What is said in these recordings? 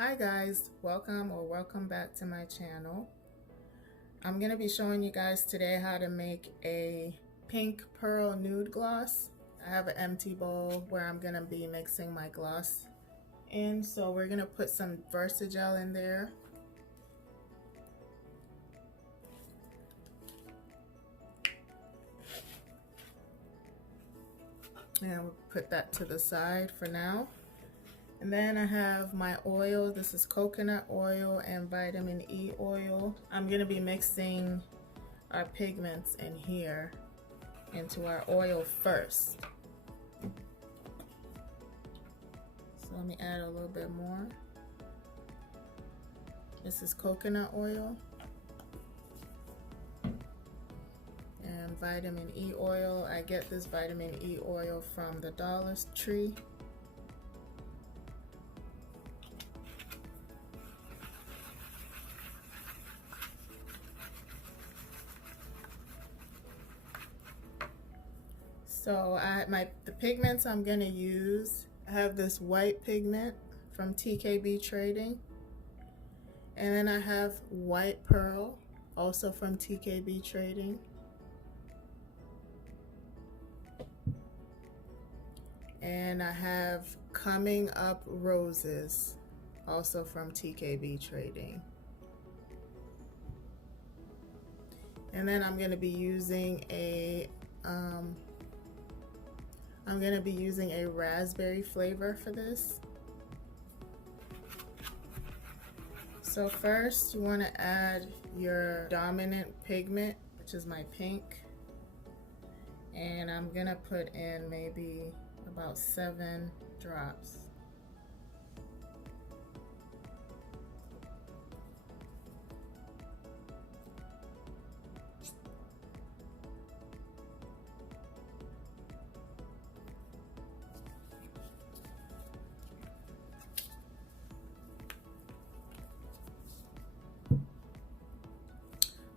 Hi guys, welcome back to my channel. I'm going to be showing you guys today how to make a pink pearl nude gloss. I have an empty bowl where I'm going to be mixing my gloss in. So we're going to put some Versagel in there. And we'll put that to the side for now. And then I have my oil. This is coconut oil and vitamin E oil. I'm going to be mixing our pigments in here into our oil first. So let me add a little bit more. This is coconut oil and vitamin E oil. I get this vitamin E oil from the Dollar Tree. So the pigments I'm going to use, I have this white pigment from TKB Trading, and then I have white pearl also from TKB Trading, and I have Coming Up Roses also from TKB Trading. And then I'm going to be using a raspberry flavor for this. So first you want to add your dominant pigment, which is my pink, and I'm gonna put in maybe about 7 drops.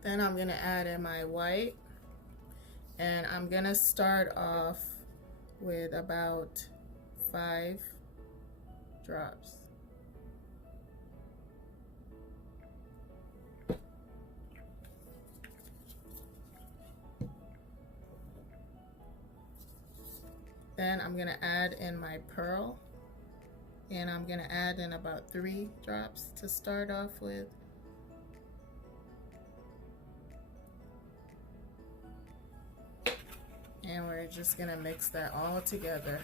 Then I'm gonna add in my white, and I'm gonna start off with about 5 drops. Then I'm gonna add in my pearl, and I'm gonna add in about 3 drops to start off with. And we're just gonna mix that all together.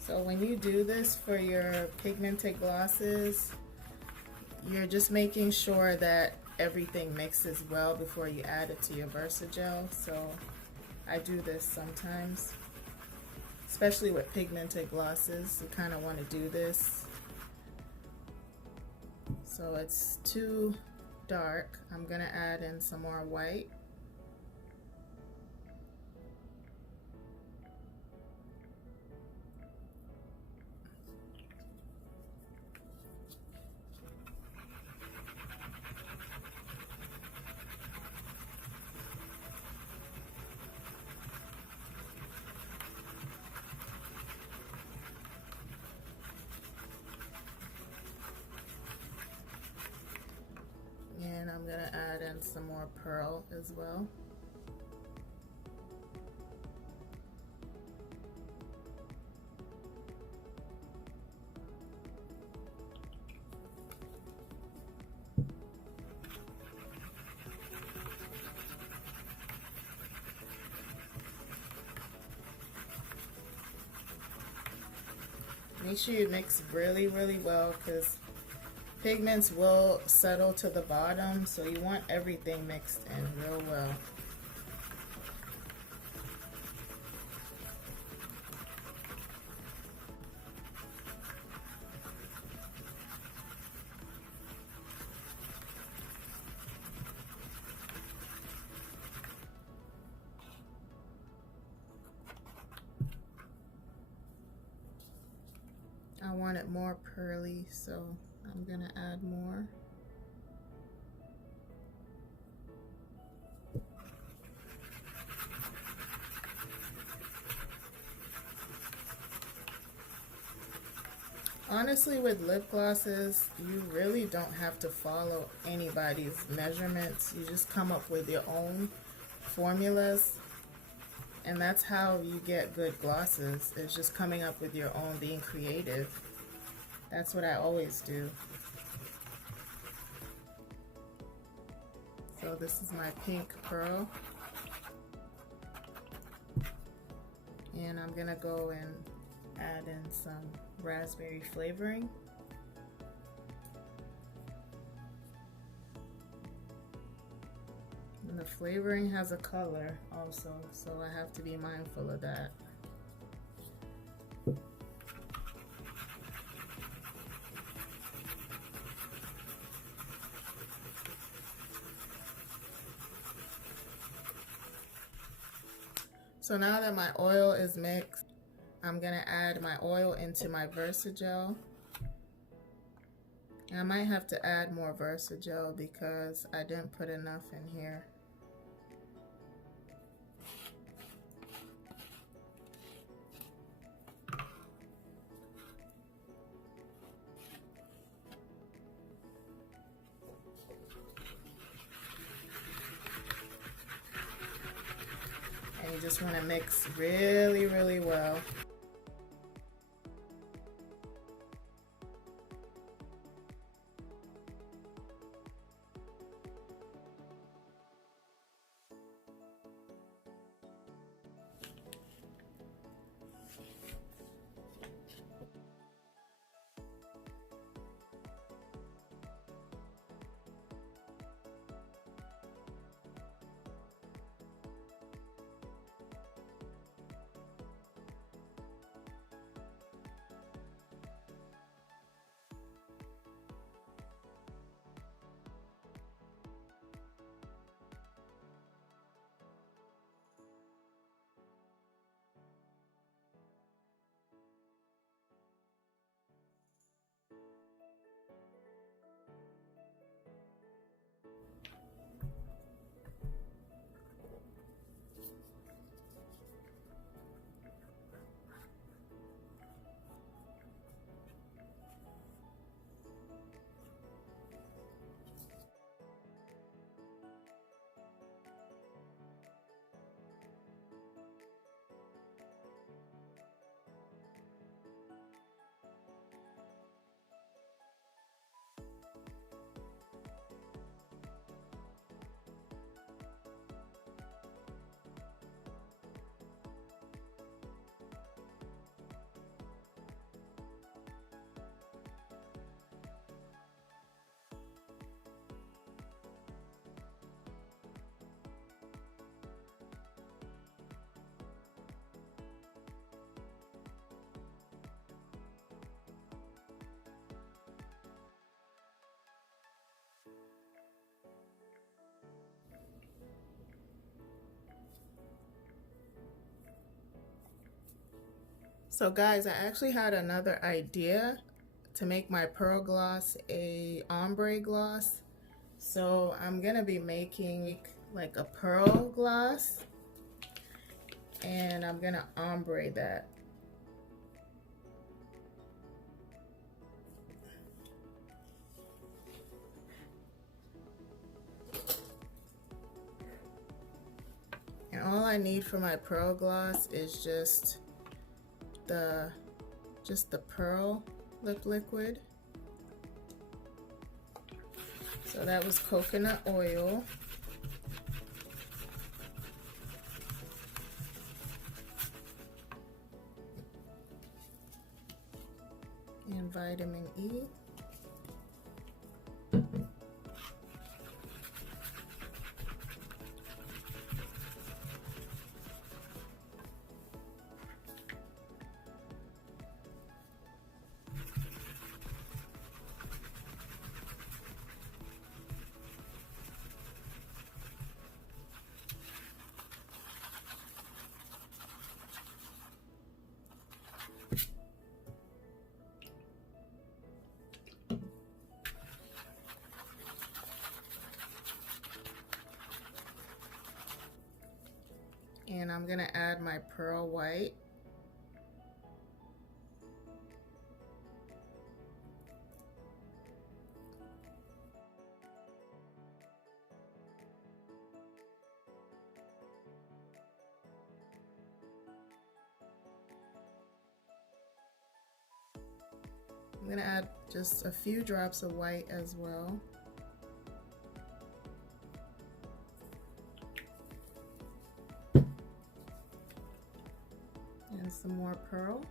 So when you do this for your pigmented glosses, you're just making sure that everything mixes well before you add it to your Versagel. So I do this sometimes, especially with pigmented glosses. You kind of want to do this. So it's too dark. I'm gonna add in some more white. And I'm gonna add in some more pearl as well. Make sure you mix really well, because pigments will settle to the bottom, so you want everything mixed in real well. I want it more pearly, so I'm gonna add more. Honestly, with lip glosses, you really don't have to follow anybody's measurements. You just come up with your own formulas, and that's how you get good glosses. It's just coming up with your own, being creative. That's what I always do. So this is my pink pearl. And I'm gonna go and add in some raspberry flavoring. And the flavoring has a color also, so I have to be mindful of that. So now that my oil is mixed, I'm gonna add my oil into my Versagel. I might have to add more Versagel because I didn't put enough in here. And you just want to mix really, really well. So guys, I actually had another idea to make my pearl gloss a ombre gloss. So I'm gonna be making like a pearl gloss, and I'm gonna ombre that. And all I need for my pearl gloss is just the pearl lip liquid. So that was coconut oil. And vitamin E. And I'm gonna add my pearl white. gonna add just a few drops of white as well. And some more pearl.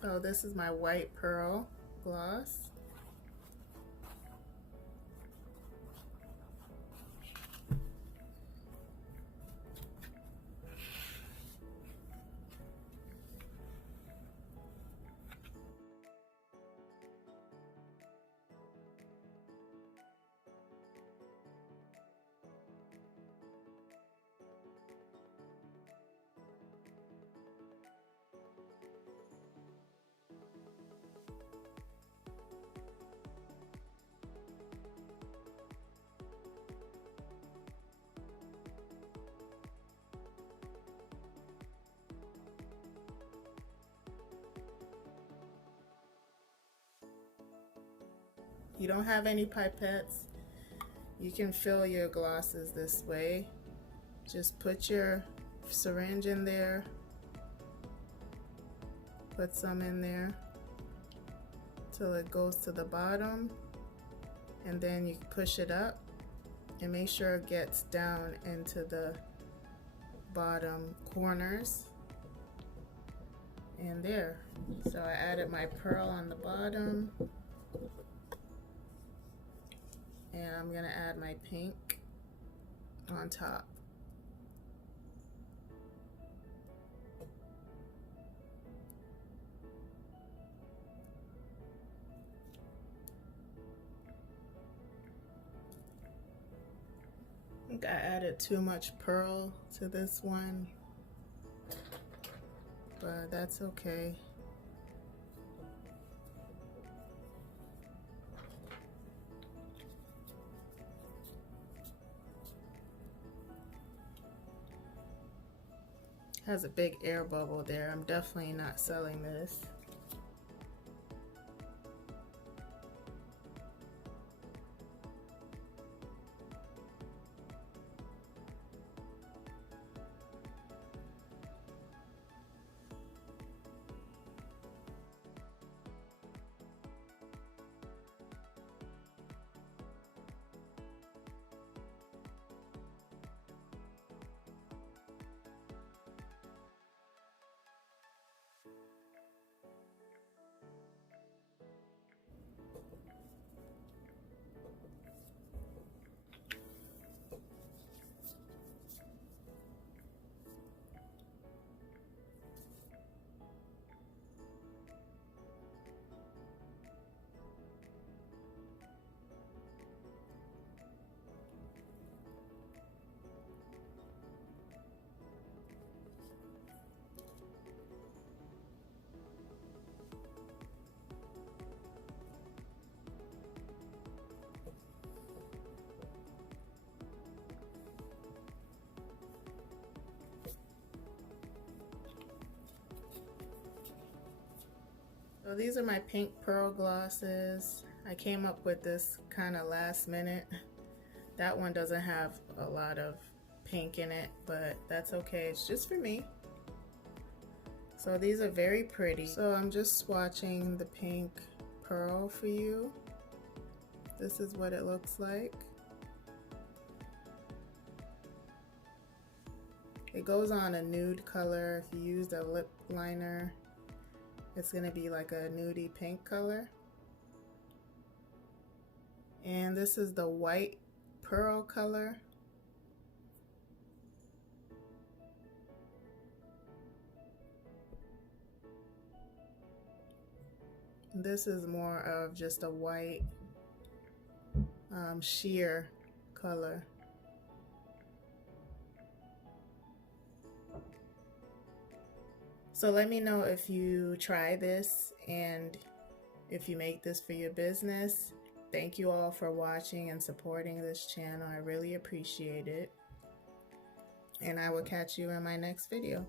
So this is my white pearl gloss. You don't have any pipettes, you can fill your glosses this way. Just put your syringe in there, put some in there till it goes to the bottom, and then you push it up and make sure it gets down into the bottom corners. And there. So I added my pearl on the bottom. And I'm gonna add my pink on top. I think I added too much pearl to this one, but that's okay. Has a big air bubble there. I'm definitely not selling this. So these are my pink pearl glosses. I came up with this kind of last minute. That one doesn't have a lot of pink in it, but that's okay. It's just for me. So these are very pretty. So I'm just swatching the pink pearl for you. This is what it looks like. It goes on a nude color. If you use a lip liner, it's gonna be like a nudie pink color. And this is the white pearl color. This is more of just a white sheer color. So let me know if you try this and if you make this for your business. Thank you all for watching and supporting this channel. I really appreciate it. And I will catch you in my next video.